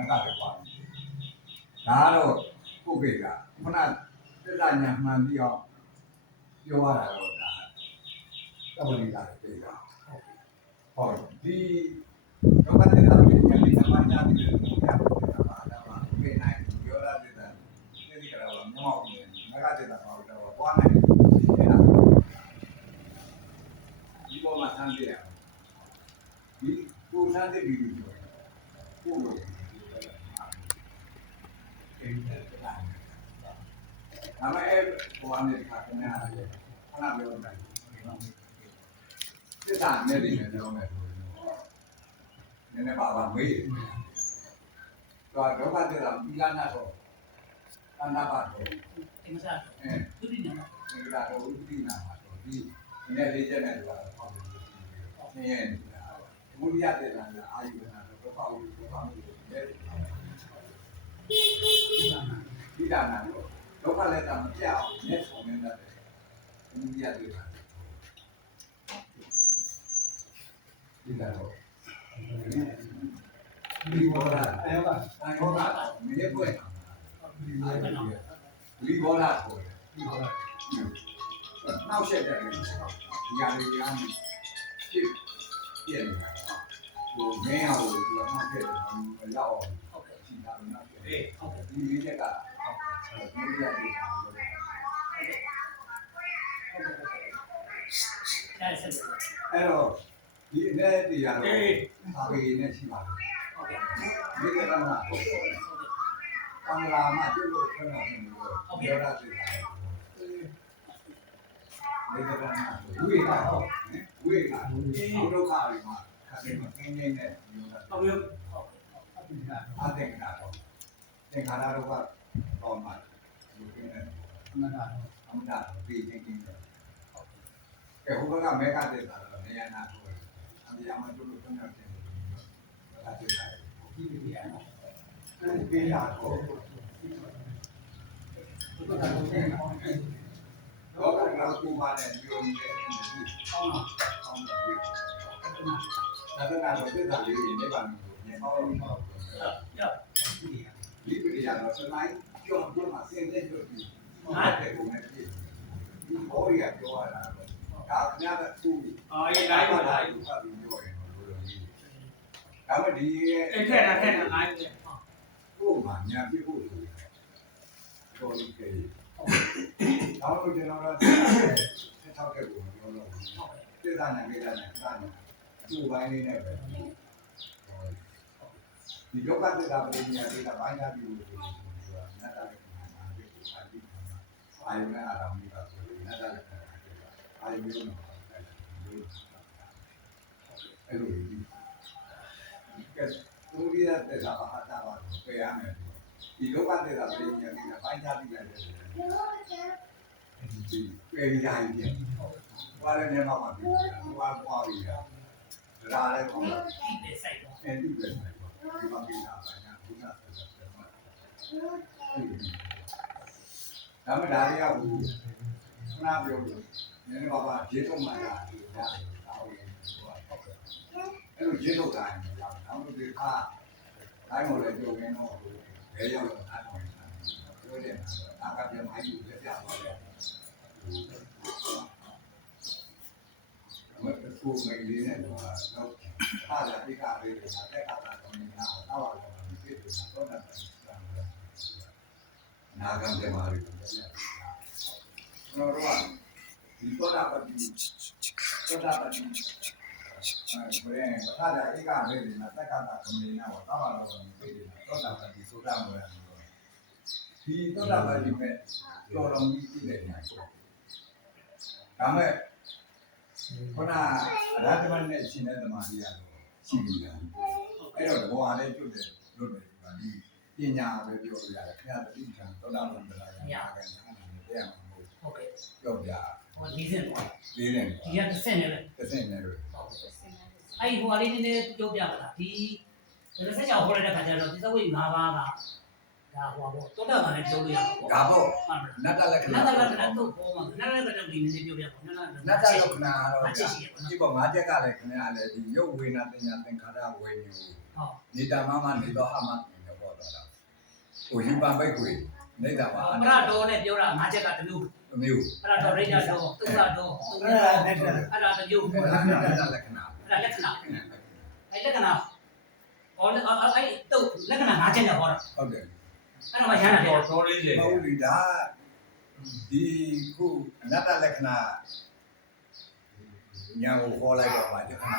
လည်းကွာဒါတော့ပုဂ္ဂိကခုနသစ္စာညာမှန်ပြီးတော့ပြောရတာတော့ဒါသဘောလေးလာတယ်ပြောဟုတ်ဒီဒုက္ခသစ္စာကိုဉာဏ်နဲ့မှန်ညာပြီးတော့ပြောရတာပါဒါမှပြေးနိုင်ပြောရတဲ့သစ္စာကတော့မောက်နေငါကသစ္စာပေါ့တော့ပွားနိုင်ဒီပေါ်မှာဆန်းပြရဒီကိုဆန်းတဲ့ဒီလိုပြောပို့လို့အဲ့ဒါမဲ့ဘောအနေနဲ့ခါခဏလေးခဏပြောလိုက်သစ္စာနဲ့ဒီနဲ့ပြောမယ်ဆိုရင်နည်းနည်းပါမေးတော့ဒုက္ခသစ္စာပြီးလာနာတော့အနာပါတော့ဒီမှာသူဒီနာဒီကတော့ဥပဒိနာမှာတော့ဒီနည်းလေးချက်နဲ့တော့ပေါ့နည်းရဲ့ဘုရားတဲ့နာအာယုနာတော့ဒုက္ခဝိဒုက္ခမှုရဲ့ဒီဒါနာတော့ဒုက္ခလည်းတမပြောင်းနဲ့ဆောင်နေတယ်ဘုရားတဲ့နာဒီကတော့ဒီဘောလာအဲ့ဒါဘောလာမင်းရဲ့ပွဲဒီဘောလာကိုဒီဘောလာနောက်ဆက်တယ်ဒီရည်ရမ်းဖြစ်ပြည့်နေတာဟိုမင်းအောင်ဒီမှာဖြစ်တယ်မရောက်အောင်ဟုတ်ကဲ့ဒီနာနောက်ဖြစ်တယ်ဟုတ်ကဲ့ဒီလေးချက်ကဟုတ်ကဲ့ဒီရည်ရမ်းအဲ့တော့ဒီအနေတရားတော့အာဘေနဲ့ရှိပါတယ်ဟုတ်ကဲ့ဒီကရမဟုတ်ကဲ့ကံလာမှပြုလို့ခဏနေလို့ပြောရသေးတယ်ဒီကရမဝိကာဟုတ်ဝိကာဒုက္ခတွေမှာခါနေမှာကျင်းနေတယ်ဟုတ်ပြီအတေကတာတော့သင်္ခါရတော့ကတော့မှဒီကိနေအမှန်တရားပြီးချင်းချင်းတယ်ကဲဟိုဘက်ကမဲကတဲ့တာတော့နေရာနာတော့အမြဲတမ်းတို့လို့ပြောနေတယ်ဒါကတည်းကဒီလိုရအောင်အဲ့ဒီရတော့တော့ကတော့ကိုပါနဲ့ပြောနေတယ်ဟုတ်လားဟုတ်တယ်ဒါကတော့သစ္စာလေးတွေနေပါမယ်ညောင်းလို့ပေါ့ရဒီပြရတော့စနိုင်းကြောင်းပြမှာစင်တဲ့တို့ဒီဟာတဲ့ကိုနဲ့ပြည်ဒီဘောရီကပြောရတာတော့ဒါခင်ဗျားကသူ့အေးလိုက်ပါလိုက်ဖတ်ပြီးပြောရင်တော့လိုကြီးဒါမှဒီအဲ့ထက်တာအားကြီးကိုမှညာပြဖို့ဆိုတော့ဒီကေနောက်တော့ကျွန်တော်တို့ဆက်ထောက်တဲ့ကိုပြောလို့သစ္စာနဲ့မေတ္တာနဲ့စာနဲ့သူ့ဘိုင်းလေးနဲ့ပဲဒီဒုက္ခသစ္စာပရိညာဒေတာဘိုင်းသားပြီးလို့ဆိုတာနတ်တာလည်းနာပြီးအာတိအာယုနဲ့အာရမိပါဆိုရင်နတ်တာလည်းအာယုမျိုးတော့အဲ့လိုဒီကဲသူရတဲ့သာဘာသာပါပြေရမယ်ဒီဒုက္ခသစ္စာပရိညာဒေတာဘိုင်းသားပြီးလိုက်တယ်ဒီပြေရရင်ဘာလဲနေမှာပါဒီဘာပွားပြီးဒါလည်းပေါ့ဒီစိုက်တော့အဲ့ဒီပဲဒီမှာပြတာပါညာဘုရားဆက်ဆက်မှာဒါမှဒါတွေကဘူးခဏပြောလို့နည်းနည်းပါးပါးရေထုတ်မှလာတယ်ဒါဟုတ်တယ်အဲ့လိုရေထုတ်တိုင်းရောက်နောက်တစ်ခါတိုင်းမလို့ပြောရင်းတော့ဘယ်ရောက်တော့အားထုတ်နေတာပြောတယ်နာကပြန်မိုင်းယူလက်ပြသွားတယ်မတူမင်းလေးနဲ့တော့အားရတိကလေးတွေတက်တာတော့နေတာတော့တော့ဖြစ်နေတာတော့နာဂံတယ်မာရီနော်တော့ဒီတော့တာပတ်ပြီးတော့တာပတ်ပြီးဘယ်ဘာသာဧကလေးတွေနဲ့တက်ကတာကမင်းနဲ့တော့တော့ဖြစ်နေတာတော့တာပတ်ပြီးဆိုတာမလို့ဒီတော့တာပတ်ပြီးမဲ့တော်တော်ကြီးကြည့်တယ်ညာဒါမဲ့ခုနအရာဓမ္မနဲ့ရှင်တဲ့သမာဓိရတော့ရှိပြီလားအဲ့တော့ဘောဟာလေးကျွတ်တယ်လို့တယ်ဒီပညာပဲပြောလို့ရတယ်ခင်ဗျာတတိကံသောတာပန်တရားညာကံညာတရားမှာမဟုတ်ဟုတ်ကဲ့ပြောပြဟို၄ဆင့်ပေါ့၄ဆင့်ဒီကတစ်ဆင့်နဲ့ပဲတစ်ဆင့်နဲ့ပဲအဲ့ဟိုလေးနည်းနည်းပြောပြပါလားဒီတစ်ဆင့်ကြောင့်ဟောလိုက်တဲ့ခါကျတော့ဒီသဝိ5ပါးကဒါဟောပေါ့တောတာပန်လည်းပြောလို့ရပါပေါ့ဒါပေါ့နတ္တလက္ခဏာနတ္တလက္ခဏာတော့ပေါ်မှာနတ္တလက္ခဏာဒီနည်းနည်းပြောပြပါနတ္တလက္ခဏာတော့ဒီပေါ့၅ချက်ကလည်းခင်ဗျားလည်းဒီရုပ်ဝေနာပညာသင်္ခါရဝေညူနေတာမမနေတော့ဟာမနေတော့ ဟိုယူပါပိတ်ကိုနေတာပါ ပရတော်နဲ့ပြောတာ၅ချက်ကတမျိုး အမျိုး ပရတော်ရိတ်တော်သုခတော် အဲ့ဒါနဲ့တည်း အဲ့ဒါတမျိုး အဲ့ဒါလက္ခဏာ အဲ့ဒါလက္ခဏာအဲ့လက္ခဏာဟောအဲ့တုတ်လက္ခဏာ၅ချက်နဲ့ဟောတာ ဟုတ်တယ် အဲ့တော့မှရဟန္တာပြော တော်လေးကြီး ဟုတ်ပြီဒါဒီခုအနတ္တလက္ခဏာညာကိုခေါ်လိုက်တော့မှလက္ခဏာ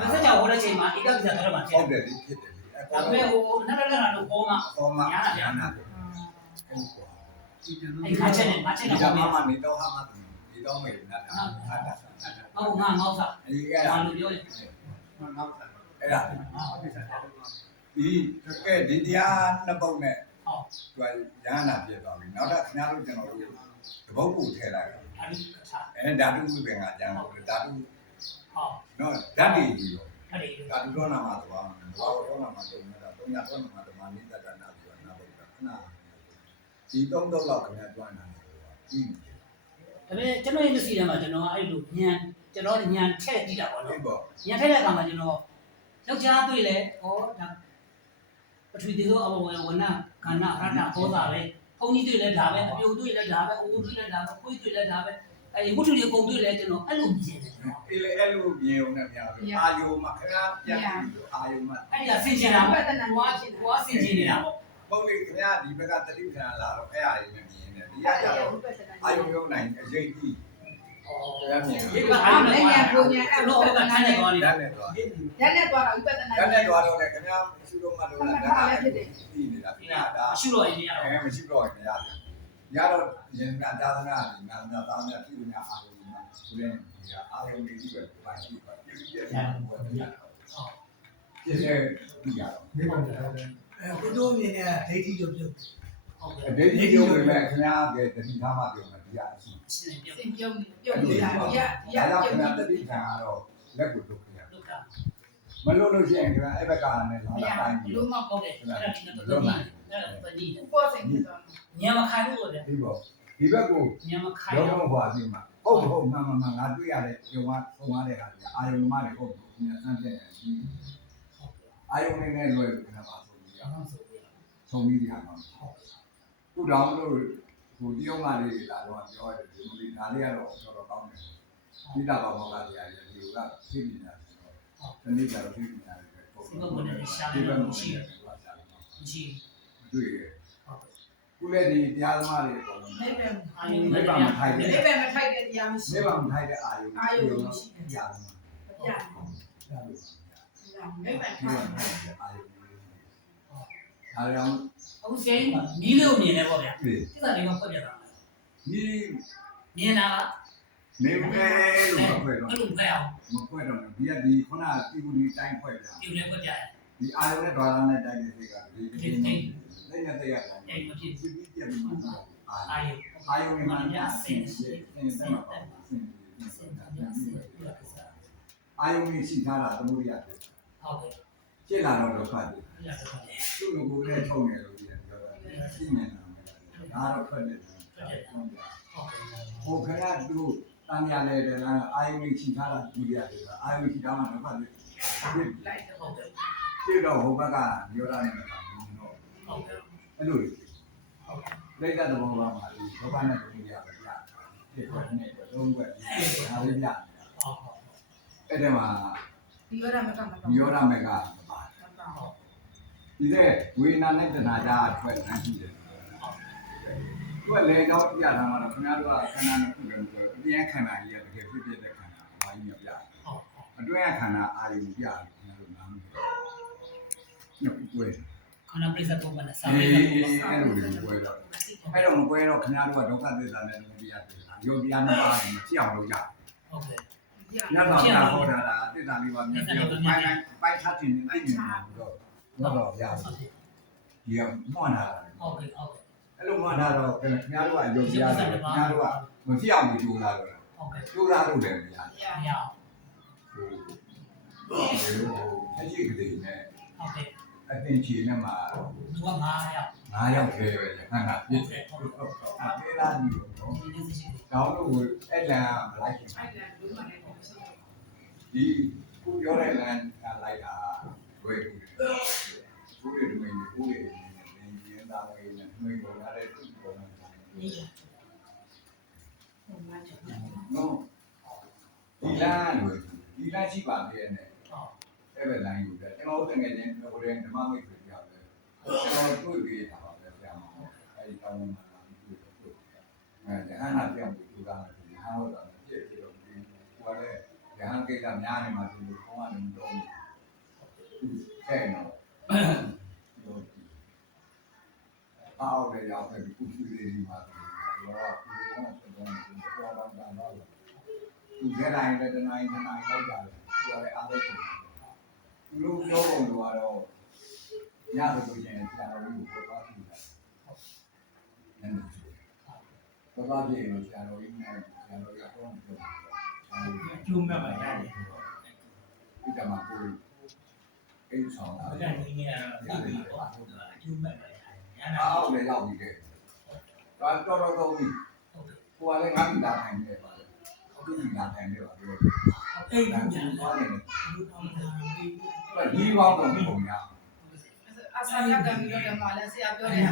ဒါစကြောဟောတဲ့ချိန်မှာဧကပိစ္ဆာတော်မှာဖြစ် ဟုတ်တယ်ဒီဖြစ်တယ် ဒါပေမဲ့ဟိုနတ်လက္ခဏာလို့ဟောမှာ ခေါ်မှညာနာအဲ့ အဲ့၅ချက်နဲ့၅ချက် ဒီ နဲ့ က ဟော မှ မှာ မနေတော့ဟာမဒီတော့မေနတ်တာဟာတာ ဟုတ်ငါငေါ့စား ဒီက ဒါလို့ပြောရင် နောက်တာ အဲ့ဒါဒီကဲဒီတရားနှစ်ပုဒ်နဲ့ ဟုတ် သူကညာနာပြသွားပြီနောက်တော့ခင်ဗျားတို့ကျွန်တော်တို့တပုတ်ကိုထည့်လိုက် အဲ့ဒီကစား အဲဓာတုဝိပင်ကကျန်တော့ဓာတု ဟုတ် နော်ဓာတ်တွေကြီးတော့ အဲ့ဒီ ဓာတုတော့နာမှာသွားမှာဘာလို့တော့နာမှာတုံးနေတာတုံးရတော့နာမှာဓမ္မနိတ္တနာပြောနာတော့ခဏဒီသုံးတော့လောက်ခင်ဗျားတွန်းနေတာကြီး ဒါပေမဲ့ကျွန်တော်ရဲ့မျက်စိထဲမှာကျွန်တော်အဲ့လိုညံကျွန်တော်ညံထည့်ကြည့်တာပေါ့ ဒီ နော် ပေါ့ ညံထည့်တဲ့အခါမှာကျွန်တော်ယောက်ျားတွေ့လဲဩဒါပထဝီသေးသောအဘဝဝနခန္ဓာအရဟတဟောတာပဲဘုန်းကြီးတွေ့လဲဒါပဲအပြုံတွေ့လဲဒါပဲအိုးတွေ့လဲဒါပဲခွေးတွေ့လဲဒါပဲအဲဝတ္ထုတွေပုံတွေ့လဲကျွန်တော်အဲ့လိုမြင်တယ်ကျွန်တော် အေးလေအဲ့လိုမြင်အောင်နဲ့များလို့အာယုံမှာခင်ဗျားပြန်ပြီးအာယုံမှာ အဲ့ဒီကဆင်ကျင်တာပေါ့ဟွာဟွာဆင်ကျင်နေတာပေါ့ ပုံလေးခင်ဗျားဒီဘက်ကတတိပ္ပံလာတော့အဲ့အာယုံနဲ့မြင်နေဒီကကြတော့အာယုံရုံနိုင်အရေးကြီး ဩ ခင်ဗျားမြင် ဒီကအားနဲ့အဲ့လိုကထိုင်နေသွားနေ ဓာတ်နဲ့တော့ ရက်နဲ့သွားတာဥပဒနာ ဓာတ်နဲ့တော့လည်းခင်ဗျားမရှိတော့မှတော့ဓာတ်နဲ့ပြီးနေတာ ဒီ ပြီး လား တာဒါ အရှုတော်ရင်ရတော့ အဲမရှိတော့ခင်ဗျားရတော့ရင်ကသာသနာ့ဒီနာသာသနာ့ပြည်ညာအာယုံမှာဘုရင်ဒီအာယုံလေးကြီးပဲပါရှိပါပြည့်ပြည့်ပြည့်ပြည့်ပြည့်ပြီးရတော့ မိဘတွေအဲကိုတို့မြင်တဲ့ဒိဋ္ဌိတို့ပြုတ် ဟုတ်ကဲ့ ဒေဒီပြောပေမဲ့ခင်ဗျားကတတိထားမှပြောမှာဒီအရှိ ရှင်းပြ စင်ပြုံးပြုံးနေတာရ ဒါကြောင့် ပြုံး ခင်ဗျားတ နေ တိခံရတော့လက်ကိုထုတ်ခင်ဗျာ ဒုက္ခ မလို့လို့ရှိရင်ခင်ဗျားအဲ့ဘက်ကနဲ့လာ မရ လာတိုင်း ဘူးလို့မ ဟုတ်တယ်အဲ့ဒါဒီကတော့တည်းအဲ့ဒါတည်း ပေါ်စင်ဖြစ်သွား ညမခိုင်းလို့လေ ဒီပေါ့ဒီဘက်ကို ညမခိုင်း ရော တော့ တော့ဟွာပြီးမှဟုတ်မှန်ငါတွေ့ရတဲ့ကျောင်းကသုံးရတဲ့ဟာကြီးအာယုံမတွေဟုတ်ခင်ဗျားစမ်းပြည့်အာယုံနဲ့လွယ်ခင်ဗျားပါဆိုပြီး အောင်ဆိုပြီး ဆုံးပြီးပြန်တော့ခုတောင်လို့ဟိုတရုတ်မလေးလာတော့ပြောရတယ်ဒီလိုဒါလေးကတော့တော်တော်ကောင်းတယ်ဒီတာပါမောကတရားကြီးဒီကသိပညာဆိုတော့ဒီနေ့ကျတော့သိပညာတွေပေါ့ဒီဘက်မှာရှိတယ် ရှိ တွေ့ရခုလည်းဒီတရားသမားတွေအကုန်လုံး နေပဲ အာယုံ မိဘမထိုက်တဲ့ နေပဲမထိုက်တဲ့တရားမရှိ မိဘမထိုက်တဲ့အာယုံတရားသမား ပြနေပဲ ဒါ ထိုက် လို့ တဲ့ အာယုံအားရောင်း အခုစိတ်မီးလို့မြင်တယ်ပေါ့ဗျာ ပြီ ဒီကနေ့မှဖွက်ပြတာ ဒီ မြင်တာ နေမဲလို့မဖွဲ့တော့ အဲ့လိုဖက်အောင် မဖွဲ့တော့ဒီကဒီခုနတိကူဒီတိုင်းဖွဲ့ပြ ဒီလည်းဖွက်ပြတယ် ဒီအာရုံနဲ့ဒေါ်လာနဲ့တိုက်တဲ့စိတ်ကဒီဒီလက်နဲ့တရားတယ် အဲ့မဖြစ် ဒီပြည့်ပြီးအာ အာယုံ အာယုံနဲ့ မှ မှ ညာ ညာ စ စင် င် စ စ င် င် စ စ င် င် စင် စင်စင်ညာစင်ပြတ်စား အာယုံနဲ့ရှိထားတာသမုဒိယတယ် ဟုတ်ကဲ့ ရှင်းလာတော့ဒုက္ခတယ် ပြတ်စားတယ် သူ့ကိုယ်ကိုယ်နဲ့ထုံနေလို့ပြောတာရှိနေတာဒါတော့ထွက်နေတယ် ဟုတ်ကဲ့ ဟိုခရသူတန်ရလေတယ်လားအာယုံနဲ့ရှိထားတာသမုဒိယတယ်အာယုံရှိထားမှဒုက္ခတယ် လိုက်တော့ ဟုတ်ကဲ့ ပြေတော့ဟိုဘက်ကပြောတာနဲ့တော့ ဟုတ်ကဲ့ အဲ့လိုလက်တဲ့ဘောကမှာဒီဒုက္ခနဲ့သမုဒိယပဲပြဒီခွက်နဲ့သုံးခွက်ဒါလေးပြ ဟုတ်ဟုတ် အဲ့ဒီမှာ ဒီရမကမ ဒီရောရမေကဒီတဲ့ဝေနာနဲ့တဏှာကြားထွက်နေရှိတယ်သူကလေတော့ပြတာမှာတော့ခင်ဗျားတို့ကခန္ဓာနဲ့ခုတယ်ဆိုအပြန်ခန္ဓာကြီးကတကယ်ဖြစ်ဖြစ်တဲ့ခန္ဓာဘာကြီးမပြ ဟုတ် အတွင်းခန္ဓာအာရုံပြတယ်ခင်ဗျားတို့နားမလည်ဘူးကွယ် ခန္ဓာပြစ္ဆာတော့မလားစာ အေး မေး အဲ့လိုကွယ်တော့အဲ့တော့မကွယ်တော့ခင်ဗျားတို့ကဒုက္ခသစ္စာနဲ့ဒုက္ခတရားယောဂီအနာပါရင်မဖြစ်အောင်လုပ်ကြ ဟုတ်ကဲ့ ညတော့တာဟောတာသစ္စာလေးပါမြတ်ပြောပိုက်ချတင်နေတယ်တော့ရတယ်ဒီကမွန်လာတာ ဟုတ်ကဲ့ဟုတ်ကဲ့ အဲ့လိုမှဒါတော့ခင်ဗျားတို့ကယုံကြည်ရတယ်ခင်ဗျားတို့ကမဖြစ်အောင်ကြိုးစားတော့ ဟုတ်ကဲ့ ကြိုးစားလို့လည်းမရ မရအောင် ဘူးအကြည့်ကလေးနဲ့ ဟုတ်ကဲ့ အသင်ချီနဲ့မှာ သူက9ရောက် 9ယောက်သေးပဲခန္ဓာပြည့်တယ်အသေးလားဒီတော့ ဒီနေ့စီ တောင်းလို့အဲ့လန်မလိုက်ခင် အဲ့ဒါလူမှလည်း ဒီခုပြောတဲ့လန်ကလိုက်တာဝယ်ဘူးဒီမင်းကိုယ်ရင်းနေ မေပေါ်လာတဲ့သူ့ပေါ်မှာ နေရ ဟိုမှာချက် နော်ဒီလမ်းလို့ဒီလမ်းရှိပါသေးတယ်နဲ့ ဟော အဲ့ပဲလိုင်းယူတယ်ကျွန်တော်တို့တကယ်ချင်းကိုယ်ဓမ္မမိတ်ဆွေပြောက်တယ်ကျွန်တော်တွေ့ပြီးတာပါပဲဆရာမအဲ့ဒီတောင်းမှလာပြီးတွေ့တယ်အဲဒါဟန်နာပြောင်းပြီးသူကလည်းဒီဟန်ဟုတ်တာပြည့်ပြည့်တော့ဒီကိုယ်လည်းရဟန်းကိစ္စများနေမှာသူကခေါင်းကနေတော့အဲ့နော်အော်လည်းရောက်ပြီကုသလေးဒီမှာတော့ဒီကောင်ဆက်တော့ဒီပေါ်တော့တာတော့သူကလည်းတနိုင်လောက်ကြတယ်သူကလည်းအားလုံးသူတို့ပြောပုံကတော့ညဆိုလို့ရှိရင်ဆရာတော်ကြီးကိုပြောပြတာနည်းနည်းပြောပြရင်ဆရာတော်ကြီးနဲ့ဆရာတော်ကြီးအကုန်ပြော ကျိုးမဲ့ပါရတယ် ဒီကမှာကိုအိမ်ဆောင်တာ ဘာကနည်းနည်းတော့ဒီတော့ဟုတ်တယ်ကျိုးမဲ့ပါရတယ်ညာ အောက်လည်းရောက်ပြီတဲ့ဒါတော်တော်ကြီးကိုကလည်းငါ့မိသားထိုင်နေပါလေဟုတ်ကဲ့ညာထိုင်နေပါပြော အဲ့ဒီညာ သွားနေတယ် လူတော်လာပြီး ဒီဘောင်းတော့ပုံရ အစားရကပြီးတော့မှလည်းဆရာပြောတယ်